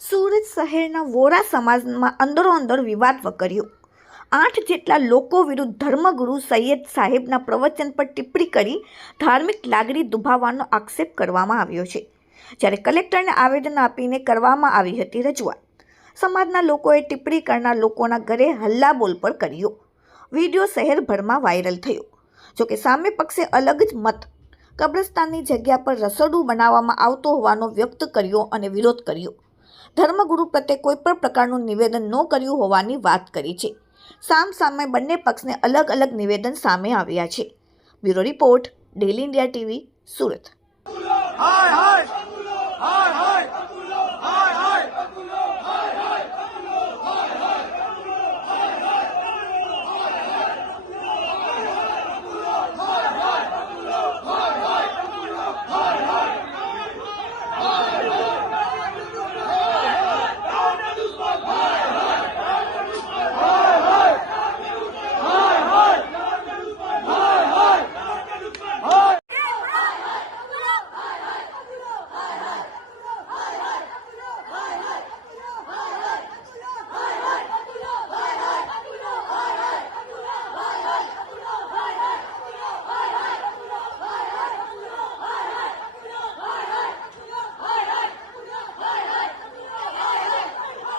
સુરત શહેરના વોરા સમાજમાં અંદરો અંદર વિવાદ વકર્યો. આઠ જેટલા લોકો વિરુદ્ધ ધર્મગુરુ સૈયદ સાહેબના પ્રવચન પર ટિપ્પણી કરી ધાર્મિક લાગણી દુભાવવાનો આક્ષેપ કરવામાં આવ્યો છે. જ્યારે કલેક્ટરને આવેદન આપીને કરવામાં આવી હતી રજૂઆત, સમાજના લોકોએ ટિપ્પણી કરનાર લોકોના ઘરે હલ્લાબોલ પર કર્યો. વીડિયો શહેરભરમાં વાયરલ થયો. જોકે સામે પક્ષે અલગ જ મત કબ્રસ્તાનની જગ્યા પર રસોડું બનાવવામાં આવતો હોવાનો વ્યક્ત કર્યો અને વિરોધ કર્યો. ધર્મગુરુ પ્રત્યે કોઈપણ પ્રકારનું નિવેદન ન કર્યું હોવાની વાત કરી છે. સામ સામે બંને પક્ષને અલગ અલગ નિવેદન સામે આવ્યા છે. Bureau report daily India TV, Surat.